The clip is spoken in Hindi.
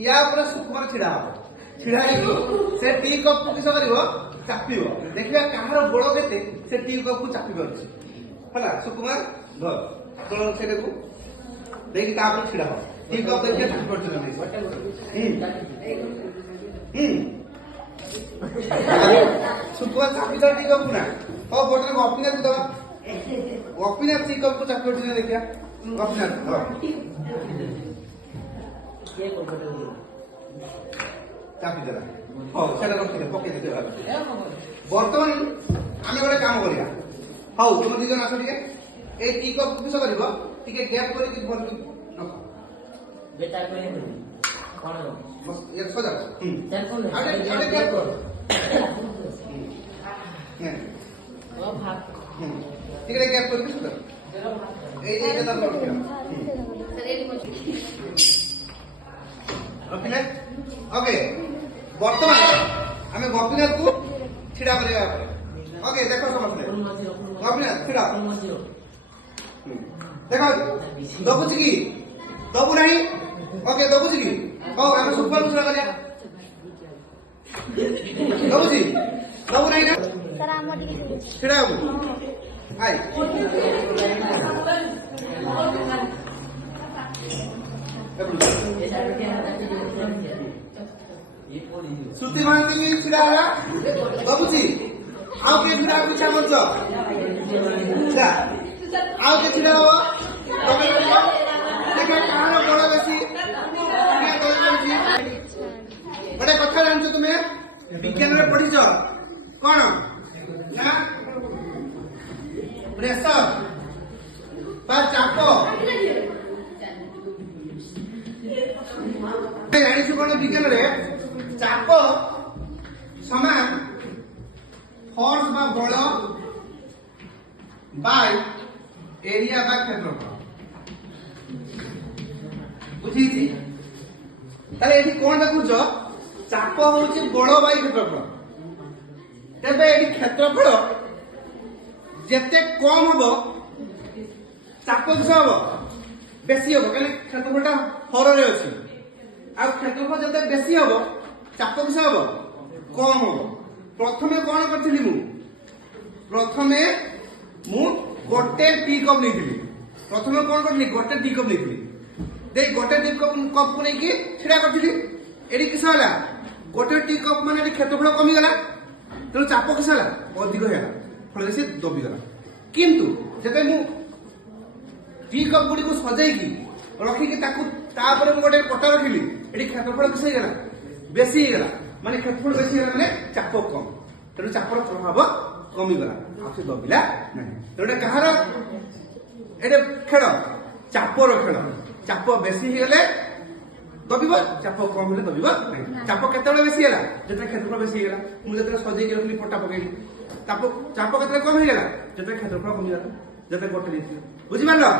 या ऊपर सुकुमार छिड़ा हो छिड़ा से टी कप को किस कर चापिब देखिए कहार बड़ के से टी कप को चापी पारे सुकुमार धर तोड़ से देखिए छिड़ा हो टी कप देखिए चापी पार्टी सुकुमार चापी दे टी कप को ना और बोतल गोपीनाथ को दवा गोपीनाथ टी कप को चापी पार्टी देखिए गोपीनाथ चापी देला हाँ सेटा रखिदे पके दे बर्तमान आमे गोटे काम करिया हाउ तुम दी जन आस टिके ए टी कप किस करबो टिके गैप करि कि भर कि बेटा कोइ कोन बस ये सजा अरे गैप कर ओ भाग टिके गैप करि सजा ए दादा रखिया गोपीनाथ ओके बर्तमान आमे गोपीनाथ को छिड़ा करिया ओके देखो समझले गोपीनाथ छिड़ा देखो दबुच की दबु नहीं ओके दबुच की ओ आमे सुपर को छिड़ा करिया दबुची दबु नहीं ना सर आम छिड़ा हो आई श्रुति महांती भी छिड़ा है बाबूजी आओ के छिड़ा पीछा मत जाओ आओ के छिड़ा हो देखा कहां बड़ा बेसी बड़े कथा जानছো तुम्हें विज्ञान में पढ़ी छ कौन ना प्रेशर बा चाप जानी कौन विज्ञान रे चाप समान फोर्स बा बल बाय एरिया बा क्षेत्रफल बुझी ताले एठी कोन देखुछ चाप होउची बल बाय क्षेत्रफल तेबे एठी क्षेत्रफल जेते कम हबो चाप किस हबो बेसी हबो काले क्षेत्रफलटा हर रे अछि आ क्षेत्रफल जते बेसी हबो चाप किस हबो कम हबो प्रथमे कोन करथिली प्रथमे मु गोटे टी कप नेथिली प्रथमे कोन करथिली गोटे टी कप नेथिली देख गोटे टी कप को नै कि छिडा करथिली एडी किस होला गोटे टी कप माने एडी क्षेत्रफल कमी गला तेणु चाप किस होला अधिक होला फल से दबी गला किंतु जते मु टी कप गुडी को सजाई की रखी कि ताकू तापर मु गोटे पटा रखिली एडी क्षेत्रफल किस गला बेसी गला माने क्षेत्रफल बेसी गला माने चाप कम तेणु चापर प्रभाव कमी गला आ से दबिला नहीं तेणु कहार एडे खेल चापर खेल चाप बेसी गले दबिबो चाप कम हेले दबिबो नहीं चाप केतेबेले बेसी गला जते क्षेत्रफल बेसी गला मु जते सजाई के रखली पटा पकेली चाप केतेबेले कम हे गला जते क्षेत्रफल कमी गला जते गोटे बुझी मारलो